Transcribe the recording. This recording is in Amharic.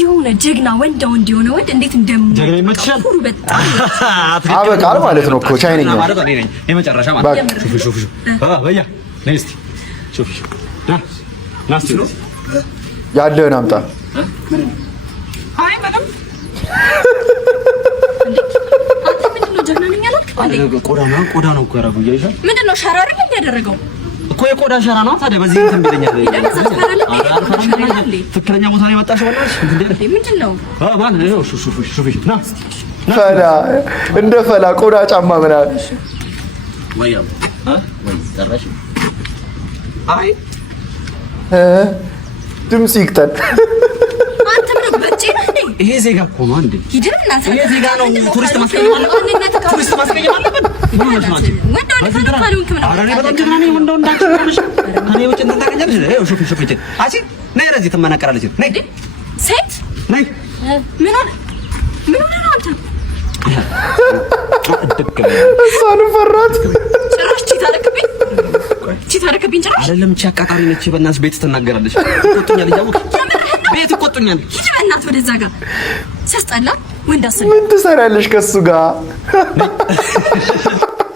የሆነ ጀግና ወንድ የሆነ ወንድ እንዴት ጀግና ይመችሻል። አበቃል ማለት ነው እኮ ቻይነኛ ማለት እኔ ነኝ የመጨረሻ ማለት ሹፍ በያ ነስቲ ሹፍ ናስቲ ያለህን አምጣ። አይ ምንም ምንድነው ጀግና ነኝ አልክ? ቆዳ ነው እኮ ያደረገው እያይሻል። ምንድነው ሸራሪ ምን ያደረገው እኮ የቆዳ ሸራ ነው ታዲያ። በዚህ እንትን ቢለኛል ትክክለኛ ቦታ ላይ መጣሽ ወላሽ ምንድነው ማን ነው? ሹፍ ና ፈላ እንደ ፈላ ቆዳ ጫማ ምናምን ወያው ወይ ተራሽ አይ ድምጽ ይቅጠል። አንተ ምን በጭ ነህ? ይሄ ዜጋ እኮ ነው እንዴ? ሂድና ይሄ ዜጋ ነው። ቱሪስት ማስቀየም አለበት። ቱሪስት ማስቀየም አለበት። ምን ማለት ነው? አረ እኔ በጣም ጀግና ነኝ። ወንዶ እንዳንቺ ሆነሽ ከኔ ውጭ እንትን ታገኛለሽ። ይኸው ሹፍ አሲ ነይ ረዚህ ትመናቀራለች። ነይ ሴት ነይ ምን ሆነ ነው አንተ? እሷን ፈራት። ጭራሽ ቺት አደረክብኝ ጭራሽ አይደለም ቺ አቃጣሪ ነች። በእናትሽ ቤት ትናገራለች። ቆጥኛል እያወቅ ቤት ቆጥኛል። ሂጂ በእናትህ ወደዛ ጋር ሲያስጠላ ወንድ አሰለ ምን ትሰሪያለሽ ከሱ ጋር?